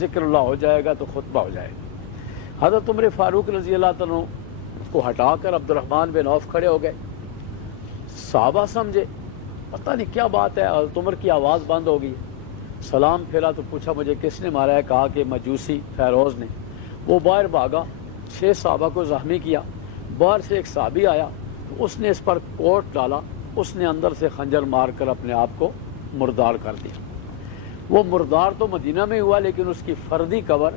ذکر اللہ ہو جائے گا تو خطبہ ہو جائے گا۔ حضرت عمر فاروق رضی اللہ عنہ کو ہٹا کر عبد الرحمن بن عوف کھڑے ہو گئے۔ صحابہ سمجھے پتہ نہیں کیا بات ہے، حضرت عمر کی آواز بند ہو گئی۔ سلام پھیرا تو پوچھا مجھے کس نے مارا ہے؟ کہا کہ مجوسی فیروز نے۔ وہ باہر بھاگا، 6 صحابہ کو زخمی کیا۔ باہر سے ایک صحابی آیا، اس نے اس پر کوٹ ڈالا، اس نے اندر سے خنجر مار کر اپنے آپ کو مردار کر دیا۔ وہ مردار تو مدینہ میں ہوا، لیکن اس کی فردی قبر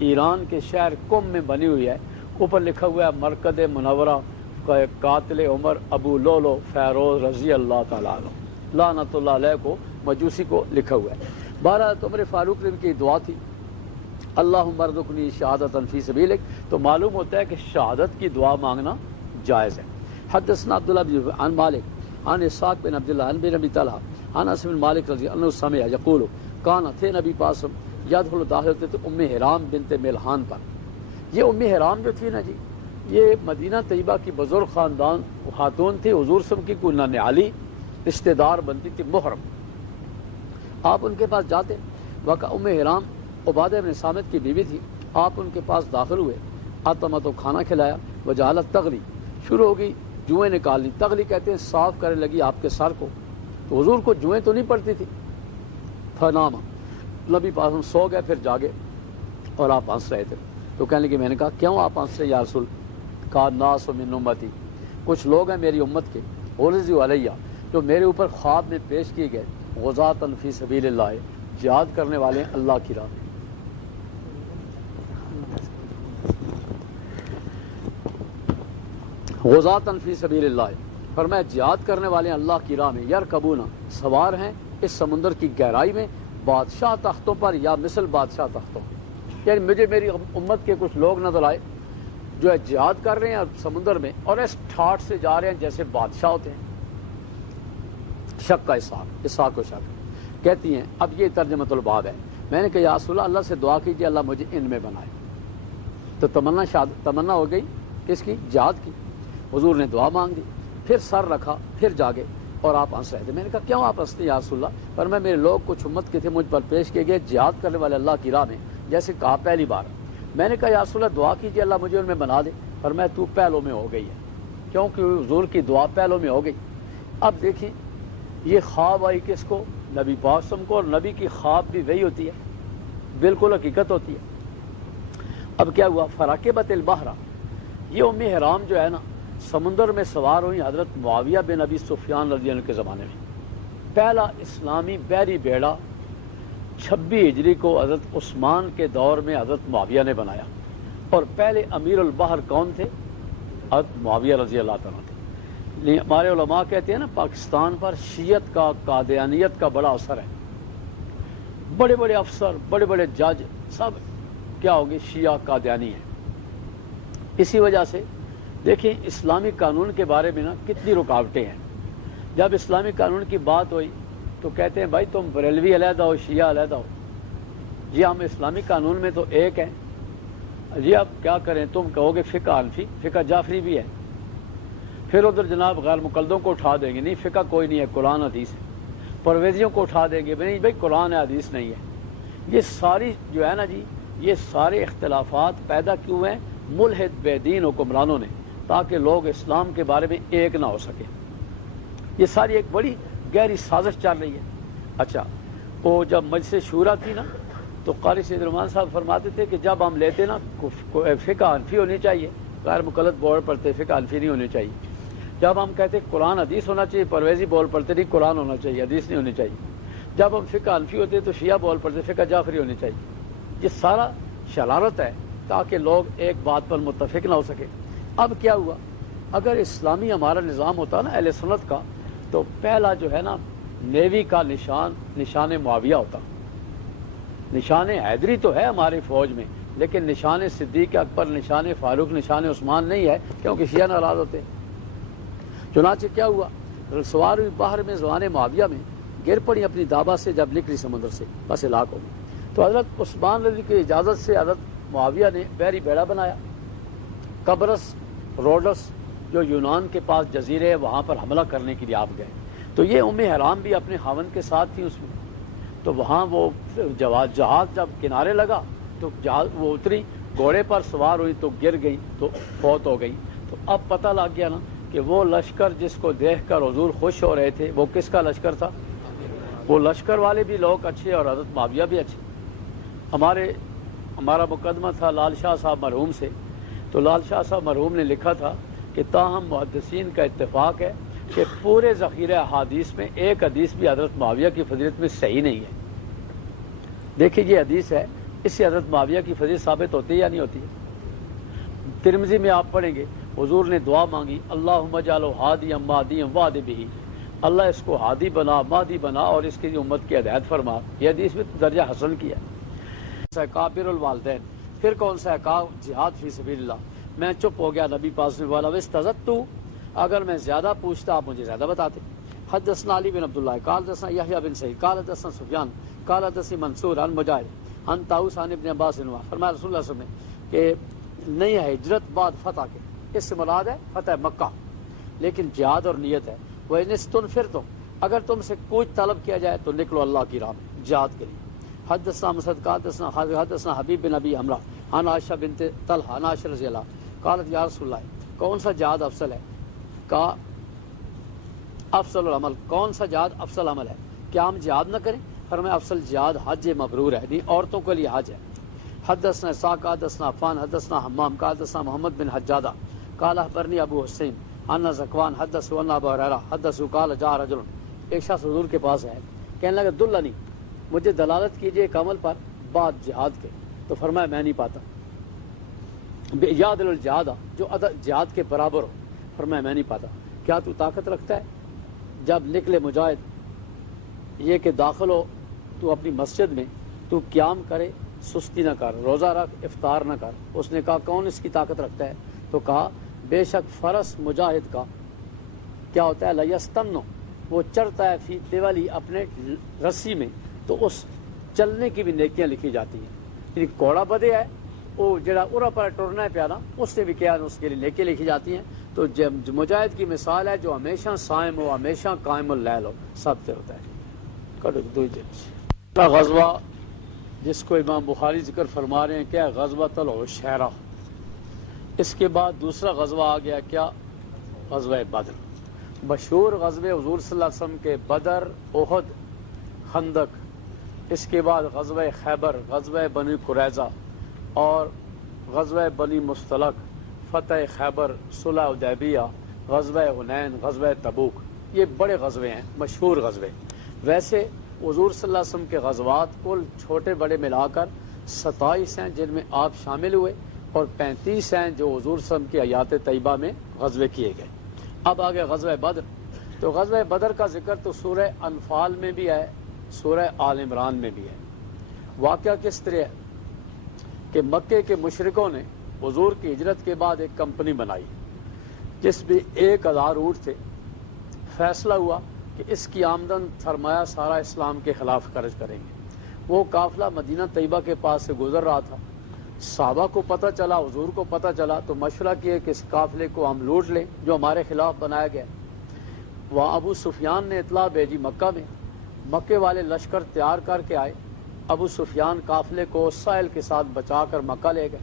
ایران کے شہر قم میں بنی ہوئی ہے۔ اوپر لکھا ہوا ہے مرکز منورہ قاتل عمر ابو لولو فیروز رضی اللہ تعالیٰ عنہ، لعنت اللہ علیہ کو مجوسی کو لکھا ہوا ہے۔ بہرحال عمر فاروق نے ان کی دعا تھی اللہم ارزقنی شہادۃ فی سبیلک، تو معلوم ہوتا ہے کہ شہادت کی دعا مانگنا جائز ہے۔ حدثنا عبداللہ بن عن مالک عن اسحاق بن عبداللہ عن بن ابی طلحہ عن انس بن مالک رضی اللہ عنہ سمع یقول کان تھے نبی پاس یدخل داخل تھے ام حرام بنت ملحان پر۔ یہ ام حرام جو تھی نا جی، یہ مدینہ طیبہ کی بزرگ خاندان خاتون تھی، حضور صلی اللہ علیہ وسلم کی کوئی نان علی رشتہ دار بنتی تھی، محرم۔ آپ ان کے پاس جاتے، واقع ام حرام عبادہ بن صامت کی بیوی تھی۔ آپ ان کے پاس داخل ہوئے، آتما تو کھانا کھلایا، وجعلت تغلی، شروع ہو گئی جوئیں نکالنی۔ تغلی کہتے ہیں صاف کرنے لگی آپ کے سر کو، تو حضور کو جوئیں تو نہیں پڑتی تھی۔ فناما، نبی پاس سو گئے، پھر جاگے اور آپ ہنس رہے تھے۔ تو کہنے لگے، میں نے کہا کیوں آپ ہنس رہے یا رسول؟ کہا ناس من امتی، کچھ لوگ ہیں میری امت کے، غلظوا علیہ، جو میرے اوپر خواب میں پیش کیے گئے، غزاۃ فی سبیل اللہ، جہاد کرنے والے ہیں اللہ کی راہ میں۔ غزاۃ فی سبیل اللہ، فرمایا جہاد کرنے والے ہیں اللہ کی راہ میں، یرکبون، سوار ہیں اس سمندر کی گہرائی میں، بادشاہ تختوں پر یا مثل بادشاہ تختوں۔ یعنی مجھے میری امت کے کچھ لوگ نظر آئے جو ہے جہاد کر رہے ہیں سمندر میں، اور اس ٹھاٹ سے جا رہے ہیں جیسے بادشاہ ہوتے ہیں۔ شک کا اسحاق کو شک کہتی ہیں۔ اب یہ ترجمۃ الباب ہے۔ میں نے کہا یا رسول اللہ سے دعا کیجیے اللہ مجھے ان میں بنائے۔ تو تمنا ہو گئی کس کی؟ جہاد کی۔ حضور نے دعا مانگ دی، پھر سر رکھا، پھر جاگے اور آپ ہنس رہے تھے۔ میں نے کہا کیوں آپ ہنستے ہیں یا رسول اللہ؟ پر میں میرے لوگ کچھ امت کے تھے، مجھ پر پیش کیے گئے جہاد کرنے والے اللہ کی راہ میں، جیسے کہا پہلی بار۔ میں نے کہا یا رسول اللہ دعا کیجیے اللہ مجھے ان میں بنا دے۔ پر میں تو پہلوں میں ہو گئی ہے، کیونکہ حضور کی دعا پہلوں میں ہو گئی۔ اب دیکھیں یہ خواب آئی کس کو؟ نبی پاک صلی اللہ علیہ وسلم کو، اور نبی کی خواب بھی وہی ہوتی ہے، بالکل حقیقت ہوتی ہے۔ اب کیا ہوا؟ فراکبت البحر، یہ ام حرام جو ہے نا سمندر میں سوار ہوئی حضرت معاویہ بن ابی سفیان رضی اللہ عنہ کے زمانے میں۔ پہلا اسلامی بحری بیڑا 26 ہجری کو حضرت عثمان کے دور میں حضرت معاویہ نے بنایا، اور پہلے امیر البحر کون تھے؟ حضرت معاویہ رضی اللہ عنہ تھے۔ ہمارے علماء کہتے ہیں نا پاکستان پر شیعت کا، قادیانیت کا بڑا اثر ہے۔ بڑے بڑے افسر، بڑے بڑے جج سب کیا ہوگی؟ شیعہ قادیانی ہیں۔ اسی وجہ سے دیکھیں اسلامی قانون کے بارے میں نا کتنی رکاوٹیں ہیں۔ جب اسلامی قانون کی بات ہوئی تو کہتے ہیں بھائی تم بریلوی علیحدہ ہو، شیعہ علیحدہ ہو۔ جی ہم اسلامی قانون میں تو ایک ہیں۔ جی اب کیا کریں؟ تم کہو گے فقہ حنفی، فقہ جعفری بھی ہے، پھر ادھر جناب غیر مقلدوں کو اٹھا دیں گے، نہیں فقہ کوئی نہیں ہے، قرآن حدیث ہے۔ پرویزیوں کو اٹھا دیں گے، نہیں بھائی قرآن ہے حدیث نہیں ہے۔ یہ ساری جو ہے نا جی، یہ سارے اختلافات پیدا کیوں ہیں؟ ملحد بے دین حکمرانوں نے، تاکہ لوگ اسلام کے بارے میں ایک نہ ہو سکے۔ یہ ساری ایک بڑی گہری سازش چل رہی ہے۔ اچھا وہ جب مجلس شورا تھی نا تو قاری سید الرحمان صاحب فرماتے تھے کہ جب ہم لیتے نا فقہ حنفی ہونی چاہیے، غیر مقلد بول پڑتے فقہ حنفی نہیں ہونی چاہیے۔ جب ہم کہتے قرآن حدیث ہونا چاہیے، پرویزی بول پڑتے نہیں قرآن ہونا چاہیے، حدیث نہیں ہونی چاہیے۔ جب ہم فقہ حنفی ہوتے تو شیعہ بول پڑتے فقہ جعفری ہونی چاہیے۔ یہ سارا شرارت ہے تاکہ لوگ ایک بات پر متفق نہ ہو سکے۔ اب کیا ہوا؟ اگر اسلامی ہمارا نظام ہوتا نا اہل سنت کا، تو پہلا جو ہے نا نیوی کا نشان معاویہ ہوتا۔ نشان حیدری تو ہے ہماری فوج میں، لیکن نشان صدیق اکبر، نشان فاروق، نشان عثمان نہیں ہے، کیونکہ شیعہ ناراض ہوتے ہیں۔ چنانچہ کیا ہوا؟ سوار ہوئی باہر میں زبان معاویہ میں، گر پڑی اپنی دابا سے، جب نکلی سمندر سے بس ہلاک ہو گئی۔ تو حضرت عثمان رضی کی اجازت سے حضرت معاویہ نے بحری بیڑا بنایا، قبرص روڈس جو یونان کے پاس جزیرے ہے وہاں پر حملہ کرنے کے لیے آپ گئے۔ تو یہ ام حرام بھی اپنے خاوند کے ساتھ تھی اس میں۔ تو وہاں وہ جہاز جب کنارے لگا تو وہ اتری، گھوڑے پر سوار ہوئی تو گر گئی تو فوت ہو گئی۔ تو اب پتہ لگ گیا نا کہ وہ لشکر جس کو دیکھ کر حضور خوش ہو رہے تھے وہ کس کا لشکر تھا؟ وہ لشکر والے بھی لوگ اچھے اور حضرت معاویہ بھی اچھے۔ ہمارا مقدمہ تھا لال شاہ صاحب مرحوم سے، تو لال شاہ صاحب مرحوم نے لکھا تھا کہ تاہم محدثین کا اتفاق ہے کہ پورے ذخیرہ احادیث میں ایک حدیث بھی حضرت معاویہ کی فضیلت میں صحیح نہیں ہے۔ دیکھیے یہ حدیث ہے، اس سے حضرت معاویہ کی فضیلت ثابت ہوتی ہے یا نہیں ہوتی ہے؟ ترمذی میں آپ پڑھیں گے حضور نے دعا مانگی، اللہم اجعلہ ہادیا مہدیا واہد بہ، اللہ اس کو ہادی بنا، مہدی بنا اور اس کی امت کی ہدایت فرما۔ یہ حدیث میں درجہ حسن کیا ہے۔ کابر الوالدین، پھر کون سا ہے؟ جہاد فی سبیل اللہ۔ میں چپ ہو گیا، نبی پاس نے والا وستزدت، اگر میں زیادہ پوچھتا آپ مجھے زیادہ بتاتے۔ حدثنا علی بن عبداللہ قال حدثنا یحییٰ بن سعید قال حدثنا سفیان قال حدثنی منصور عن مجاہد عن طاؤس عن ابن عباس عنہ، فرمایا رسول اللہ صلی اللہ علیہ وسلم نے کہ نہیں ہے ہجرت بعد فتح کے، اس سے مراد ہے فتح مکہ، لیکن جہاد اور نیت ہے۔ وَإِنِسْتُنْفِرْتُمْ، اگر تم سے کوئی طلب کیا جائے تو نکلو اللہ کی راہ میں جہاد کے لیے۔ حدثنا مسعود قال حدثنا حبیب بن ابی عمرہ عن عائشہ بنت طلحہ عن عائشہ رضی اللہ قالت یا رسول اللہ کون سا جہاد افضل ہے؟ کہا افضل العمل، کون سا جہاد افضل عمل ہے؟ کیا ہم جہاد نہ کریں؟ فرمایا افضل جہاد حج مبرور ہے، نہیں عورتوں کے لیے حج ہے۔ حدثنا اسحاق حدثنا عفان حدثنا حمام قال حدثنا محمد بن حجادہ قال اخبرنی ابو حسین ان زکوان حدثوا ان ابا ہریرہ حدثوا قال جاء رجل، ایک شخص حضور کے پاس ہے، کہنے لگا دلنی، مجھے دلالت کیجئے ایک عمل پر بعد جہاد کے، تو فرمایا میں نہیں پاتا۔ یاد الجہاد، جو جہاد کے برابر ہو، فرمایا میں نہیں پاتا۔ کیا تو طاقت رکھتا ہے جب نکلے مجاہد یہ کہ داخل ہو تو اپنی مسجد میں تو قیام کرے، سستی نہ کر، روزہ رکھ، افطار نہ کر؟ اس نے کہا کون اس کی طاقت رکھتا ہے؟ تو کہا بے شک فرس مجاہد کا کیا ہوتا ہے؟ لیستمنو، وہ چڑھتا ہے فی دیوالی، اپنے رسی میں، تو اس چلنے کی بھی نیکیاں لکھی جاتی ہیں۔ یعنی گھوڑا بدے ہے وہ جڑا ارا پر ٹرنا ہے پیارا، اس سے بھی کیا اس کے لیے نیکیاں لکھی جاتی ہیں۔ تو مجاہد کی مثال ہے جو ہمیشہ صائم ہو، ہمیشہ قائم اللیل ہو، سب سے ہوتا ہے۔ غزوہ جس کو امام بخاری ذکر فرما رہے ہیں کیا؟ غزوۃ العشیرہ۔ اس کے بعد دوسرا غزوہ آ گیا کیا؟ غزوہ بدر، مشہور غزوے حضور صلی اللہ علیہ وسلم کے بدر، احد، خندق۔ اس کے بعد غزوہ خیبر، غزوہ بنی قریظہ اور غزوہ بنی مصطلق، فتح خیبر، صلح حدیبیہ، غزوہ حنین، غزوہ تبوک۔ یہ بڑے غزوے ہیں، مشہور غزوے۔ ویسے حضور صلی اللہ علیہ وسلم کے غزوات کل چھوٹے بڑے ملا کر 27 ہیں جن میں آپ شامل ہوئے، اور 35 ہیں جو حضور صلی اللہ علیہ وسلم کی حیات طیبہ میں غزوے کیے گئے۔ اب آگے غزوہ بدر۔ تو غزوہ بدر کا ذکر تو سورہ انفال میں بھی ہے، سورہ آل عمران میں بھی ہے۔ واقعہ کس طرح ہے کہ مکے کے مشرکوں نے حضور کی ہجرت کے بعد ایک کمپنی بنائی جس میں 1000 اونٹ تھے۔ فیصلہ ہوا کہ اس کی آمدن سرمایہ سارا اسلام کے خلاف خرچ کریں گے۔ وہ قافلہ مدینہ طیبہ کے پاس سے گزر رہا تھا، صحابہ کو پتہ چلا، حضور کو پتہ چلا، تو مشورہ کیا کہ اس قافلے کو ہم لوٹ لیں جو ہمارے خلاف بنایا گیا۔ وہاں ابو سفیان نے اطلاع بھیجی مکہ میں، مکے والے لشکر تیار کر کے آئے۔ ابو سفیان قافلے کو ساحل کے ساتھ بچا کر مکہ لے گئے۔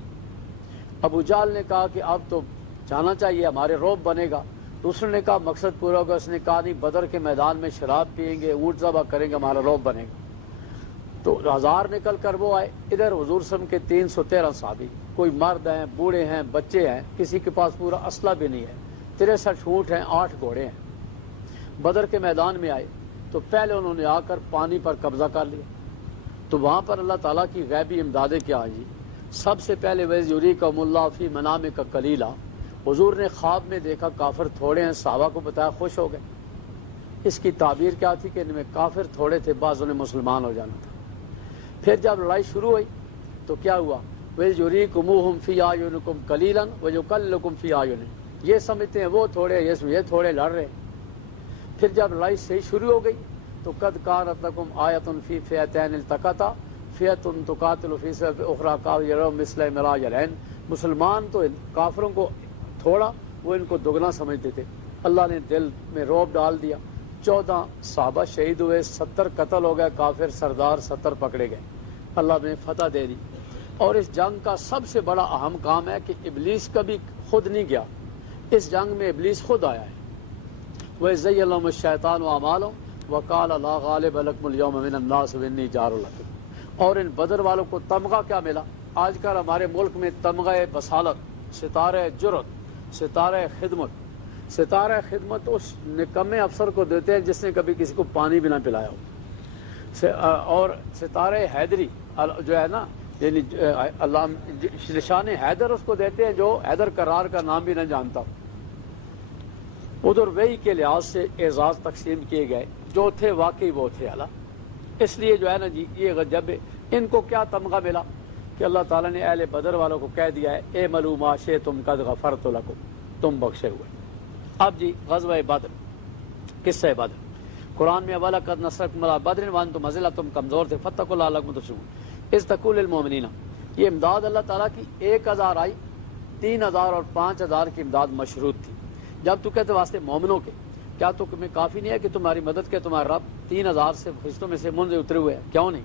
ابو جہل نے کہا کہ اب تو جانا چاہیے، ہمارے روب بنے گا۔ دوسرے نے کہا مقصد پورا ہوگا، اس نے کہا نہیں، بدر کے میدان میں شراب پئیں گے، اونٹ ذبح کریں گے، ہمارا روب بنے گا۔ تو 1000 نکل کر وہ آئے۔ ادھر حضور صلی اللہ علیہ وسلم کے 313 صحابی، کوئی مرد ہیں، بوڑھے ہیں، بچے ہیں، کسی کے پاس پورا اسلحہ بھی نہیں ہے، 63 اونٹ ہیں، 8 گھوڑے ہیں۔ بدر کے میدان میں آئے تو پہلے انہوں نے آ کر پانی پر قبضہ کر لیا۔ تو وہاں پر اللہ تعالیٰ کی غیبی امدادیں کیا ہیں جی؟ سب سے پہلے وَإِذْ يُرِيكُمُ اللَّهُ فِي مَنَامِكَ قَلِيلًا، حضور نے خواب میں دیکھا کافر تھوڑے ہیں، صحابہ کو بتایا، خوش ہو گئے۔ اس کی تعبیر کیا تھی کہ ان میں کافر تھوڑے تھے، بعضوں نے مسلمان ہو جانا تھا۔ پھر جب لڑائی شروع ہوئی تو کیا ہوا؟ وَإِذْ يُرِيكُمُوهُمْ فِي أَعْيُنِكُمْ قَلِيلًا وَيُقَلِّلُكُمْ فِي أَعْيُنِهِمْ، یہ سمجھتے ہیں وہ تھوڑے، یہ تھوڑے لڑ رہے۔ پھر جب لڑائی صحیح شروع ہو گئی تو قد كانت لكم آية في فئتين التقتا فئة تقاتل في سبيل أخرى قالوا يرون مثل مراج العين، مسلمان تو کافروں کو تھوڑا، وہ ان کو دگنا سمجھتے تھے۔ اللہ نے دل میں رعب ڈال دیا، 14 صحابہ شہید ہوئے، 70 قتل ہو گئے، کافر سردار 70 پکڑے گئے، اللہ نے فتح دے دی۔ اور اس جنگ کا سب سے بڑا اہم کام ہے کہ ابلیس کبھی خود نہیں گیا، اس جنگ میں ابلیس خود آیا ہے۔ وَإِذْ لَهُمُ الشَّيْطَانُ أَعْمَالَهُمْ وَقَالَ لَا غَالِبَ لَكُمُ الْيَوْمَ مِنَ النَّاسِ وَإِنِّي جَارٌ لَكُمْ۔ اور ان بدر والوں کو تمغہ کیا ملا؟ آج کل ہمارے ملک میں تمغہ بصالت، ستارہ جرت، ستارہ خدمت، ستارہ خدمت اس نکمے افسر کو دیتے ہیں جس نے کبھی کسی کو پانی بھی نہ پلایا ہو، اور ستارہ حیدری جو ہے نا، یعنی اللہ نشان حیدر اس کو دیتے ہیں جو حیدر کرار کا نام بھی نہ جانتا ہو۔ ادھر وحی کے لحاظ سے اعزاز تقسیم کیے گئے، جو تھے واقعی وہ تھے اعلیٰ۔ اس لیے جو ہے نا جی، یہ جب ان کو کیا تمغہ ملا کہ اللہ تعالیٰ نے اہل بدر والوں کو کہہ دیا ہے اے ملو ما شئتم قد غفرت لکم، تم بخشے ہوئے۔ اب جی غزوہ بدر، قصہ بدر، قرآن میں وَلَقَدْ نَصَرَكُمُ اللَّهُ بِبَدْرٍ وَأَنْتُمْ أَذِلَّةٌ تم کمزور تھے، فَاتَّقُوا اللَّهَ لَعَلَّكُمْ تُرْحَمُونَ۔ اِذْ تَقُولُ لِلْمُؤْمِنِينَ، یہ امداد اللہ تعالیٰ کی 1000 آئی، 3000 اور 5000 کی امداد مشروط تھی۔ جب تو کہتے واسطے مومنوں کے، کیا تو تمہیں کافی نہیں ہے کہ تمہاری مدد کے تمہارا رب 3000 سے فرشتوں میں سے منزل اترے ہوئے ہیں؟ کیوں نہیں؟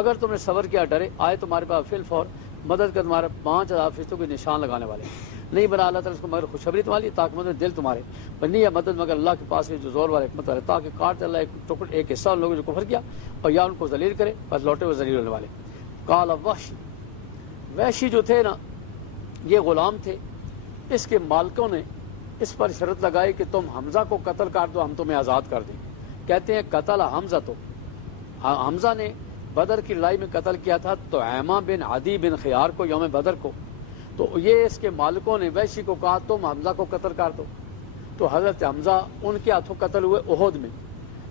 اگر تم نے صبر کیا، ڈرے، آئے تمہارے پاس فی الفور مدد کے تمہارے 5000 فرشتوں کے نشان لگانے والے نہیں بنا اللہ تعالیٰ اس کو مگر خوشخبری تمہاری، تاکہ مدد دل تمہارے بنی ہے مدد مگر اللہ کے پاس ہے جو زور والا حکمت والے، تاکہ کاٹ اللہ ایک ٹکڑ ایک حصہ ان لوگوں جو کفر کیا اور یا ان کو ذلیل کرے، بس لوٹے ہوئے ذلیل ہونے والے۔ قال وحشی، وحشی جو تھے نا یہ غلام تھے، اس کے مالکوں نے اس پر شرط لگائی کہ تم حمزہ کو قتل کر دو، ہم تمہیں آزاد کر دیں گے۔ کہتے ہیں قتل حمزہ، تو حمزہ نے بدر کی لڑائی میں قتل کیا تھا طعیمہ بن عدی بن خیار کو یوم بدر کو، تو یہ اس کے مالکوں نے وحشی کو کہا تم حمزہ کو قتل کر دو، تو حضرت حمزہ ان کے ہاتھوں قتل ہوئے احد میں۔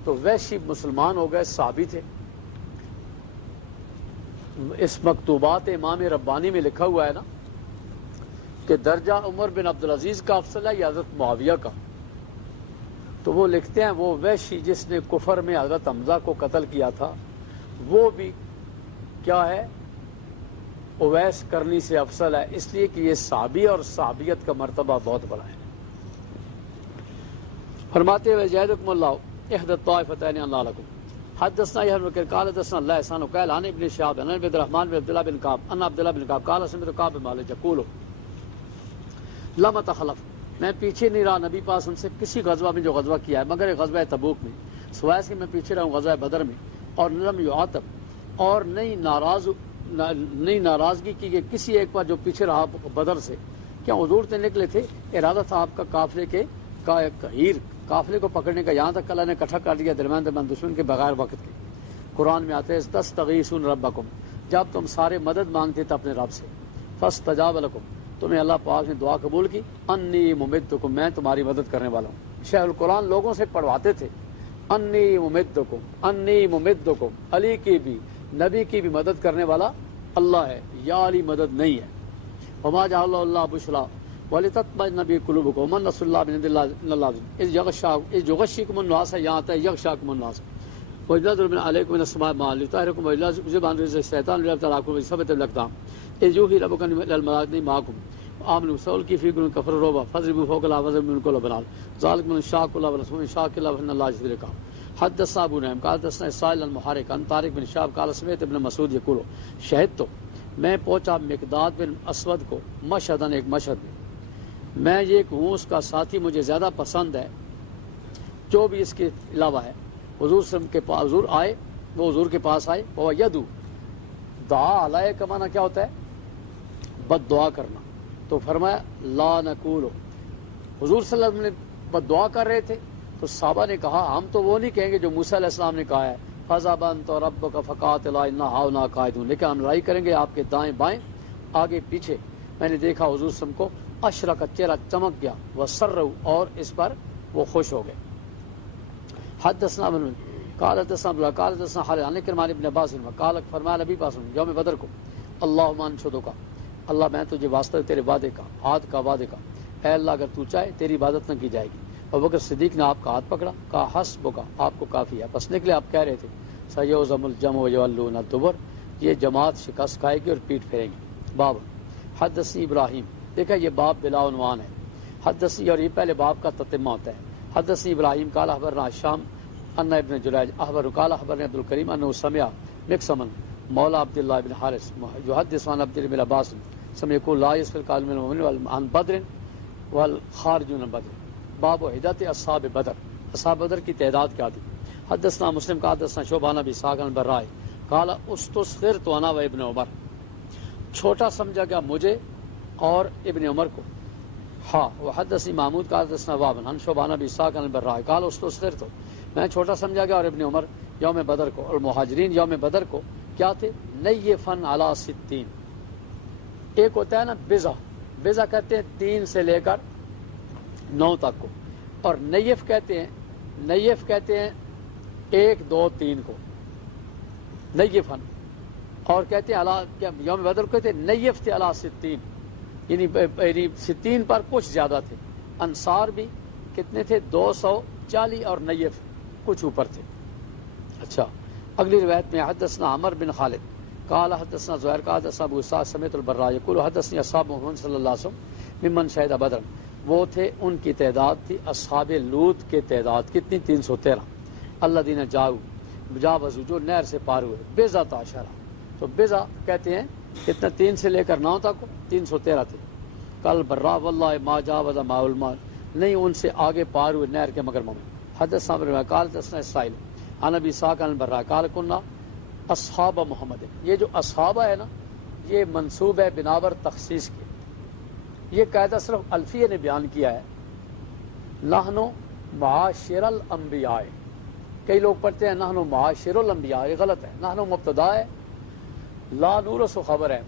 تو وحشی مسلمان ہو گئے، صحابی تھے۔ اس مکتوبات امام ربانی میں لکھا ہوا ہے نا کہ درجہ عمر بن عبدالعزیز کا افضل ہے یا حضرت معاویہ کا، تو وہ لکھتے ہیں وہ وحشی جس نے کفر میں حضرت حمزہ کو قتل کیا تھا وہ بھی کیا ہے، اویس کرنی سے افضل ہے، اس لیے کہ یہ صحابی اور صحابیت کا مرتبہ بہت بڑا ہے۔ فرماتے ہوئے جہدکم اللہ احد الطائفتین اللہ لکم۔ حدثنا یحیی بن بکیر قال حدثنا اللہ احسان قال عن ابن شهاب عن عبد الرحمن بن عبد الله بن كعب ان عبد الله بن كعب قال سمعت كعب بن مالك يقول لم اتخلف، میں پیچھے نہیں رہا نبی پاک سے کسی غزوہ میں جو غزوہ کیا ہے مگر ایک غزوہ تبوک میں، سوائے اس کہ میں پیچھے رہا ہوں غزوہ بدر میں، اور لم یعاتب، اور نہیں ناراضگی کی کہ کسی ایک پر جو پیچھے رہا بدر سے۔ کیا حضور سے نکلے تھے، ارادہ تھا آپ کا قافلے کے قافلے کو پکڑنے کا، یہاں تک اللہ نے اکٹھا کر دیا درمیان دشمن کے بغیر وقت کے۔ قرآن میں آتے ہیں تستغیثون ربکم، جب تم سارے مدد مانگتے تھے اپنے رب سے، فاستجاب لکم، تمہیں اللہ پاک نے دعا قبول کی، انی ممدکم، میں تمہاری مدد کرنے والا ہوں۔ شیخ القرآن لوگوں سے پڑھواتے تھے انی ممدکم، انی ممدکم، علی کی بھی نبی کی بھی مدد کرنے والا اللہ ہے، یا علی مدد نہیں ہے۔ وما جعل اللہ بشرا ولتطمئن به قلوبکم ومن نصر اللہ من عند اللہ اذ یغشیکم النعاس، یہاں آتا ہے یغشاکم النعاس وَيُنَزِّلُ مِنْ عَلَيْكُمْ مِنَ السَّمَاءِ مَاءً لِيُطَهِّرَكُمْ وَيُذْهِبَ عنكم الرِّجْسَ الشَّيْطَانُ لِيَبْتَلِيَكُمْ بِثَبَتٍ الْأَقْدَامِ إِذْ يُوحِي رَبُّكُمْ إِلَى الْمَلَائِكَةِ مَعَكُمْ آمنوا سألقي في قلوبكم كفر الرعب فاضربوا فوق الأعناق من كل بنان ذلك من شاق الله ورسوله من شاق الله فإن الله شديد العقاب۔ حدثنا أبو نعيم قال حدثنا إسرائيل المحارق عن طارق بن شهاب قال سمعت ابن مسعود يقول شهدت، میں پہنچا مقداد بن اسود کو مشہدن، ایک مشہد میں یہ کہوں اس کا ساتھی مجھے زیادہ پسند ہے جو بھی اس کے علاوہ ہے۔ حضور کے پاس حضور آئے، وہ حضور کے پاس آئے، وہ یدو دعا علیہ کا معنی کیا ہوتا ہے؟ بد دعا کرنا۔ تو فرمایا لا نقول، حضور صلی اللہ علیہ وسلم نے بد دعا کر رہے تھے تو صحابہ نے کہا ہم تو وہ نہیں کہیں گے جو موسیٰ علیہ السلام نے کہا ہے فَذَهَبْ أَنْتَ وَرَبُّكَ فَقَاتِلَا إِنَّا هَاهُنَا قَاعِدُونَ، لیکن ہم لڑائی کریں گے آپ کے دائیں بائیں آگے پیچھے۔ میں نے دیکھا حضور صلی اللہ علیہ وسلم کو اشرا کا چہرہ چمک گیا، وَسَرَّهُ، اور اس پر وہ خوش ہو گئے۔ حدثنا ابن قال حدثنا عبد الله قال حدثنا حارث عن کرمان ابن عباس قال فرمایا نبی پاس یوم بدر کو اللهم انشدک، اللہ میں تجھے واسطہ تیرے وعدے کا، عہد کا، وعدے کا، اے اللہ اگر تو چاہے تیری عبادت نہ کی جائے گی۔ ابوبکر صدیق نے آپ کا ہاتھ پکڑا، کہا حسبک، آپ کو کافی ہے۔ بس نکلے، آپ کہہ رہے تھے سیہزم الجمع ویولون الدبر، یہ جماعت شکست کھائے گی اور پیٹ پھیریں گی۔ باب حدثنی ابراہیم، دیکھا یہ باب بلا عنوان ہے، حدثنی، اور یہ پہلے باب کا تتمہ ہوتا ہے۔ حدثنی ابراہیم قال اخبرنا شام ان ابن جریج اخبر قال اخبرنا عبد الکریم انه سمع مقسما مولى عبد الله بن حارث يحدث عن عبد الله بن عباس سمع يقول لا يسفل القائل من المؤمن عن بدر والخارجون من بدر باب عدت اصحاب بدر، اصحاب بدر کی تعداد کیا تھی؟ حدثنا مسلم کا حدثنا شعبہ بن اسحاق بن برائے قال استصغرت انا و ابن عمر، چھوٹا سمجھا گیا مجھے اور ابن عمر کو. ہاں وحدثني محمود کا حدثنا وابن عن شعبہ بن اسحاق بن برائے قال استصغرت، میں چھوٹا سمجھا گیا اور ابن عمر یوم بدر کو، اور مہاجرین یوم بدر کو کیا تھے؟ نیفن علی 60. ایک ہوتا ہے نا بزا، بزا کہتے ہیں 3 سے لے کر 9 تک کو، اور نیف کہتے ہیں 1 2 3 کو نیفن، اور کہتے ہیں یوم بدر کو کہتے ہیں نیف تھے علی 60، یعنی 60 پر کچھ زیادہ تھے. انصار بھی کتنے تھے؟ 240 اور نیف کچھ اوپر تھے. اچھا اگلی روایت میں حدثنا عمر بن خالد قال حدثنا زہیر کا حدثنا ابو اسحاق سمیت البراء یقول حدثني اصحاب محمد صلی اللہ علیہ وسلم ممن شہد بدر، وہ تھے ان کی تعداد تھی اصحاب لوط کے تعداد کتنی؟ 313. الذین جاوزوا جو نہر سے پار ہوئے، بضعۃ عشرہ، تو بضع کہتے ہیں کتنا 3 سے لے کر 9 تک کو 313 تھے. قال البراء واللہ ما جاوز ماء الماء، نہیں ان سے آگے پار ہوئے نہر کے مگر مومن. حدثنا ابن قال حدثنا اسرائیل عن ابی اسحاق عن البراء قال كنا اصحاب محمد، یہ جو اصحابہ ہے نا یہ منصوب ہے بناور تخصیص کے، یہ قاعدہ صرف الفیہ نے بیان کیا ہے. نحن معاشر الانبیاء، کئی لوگ پڑھتے ہیں نحن معاشر الانبیاء، یہ غلط ہے. نحن مبتدا ہے، لا نورث خبر ہے.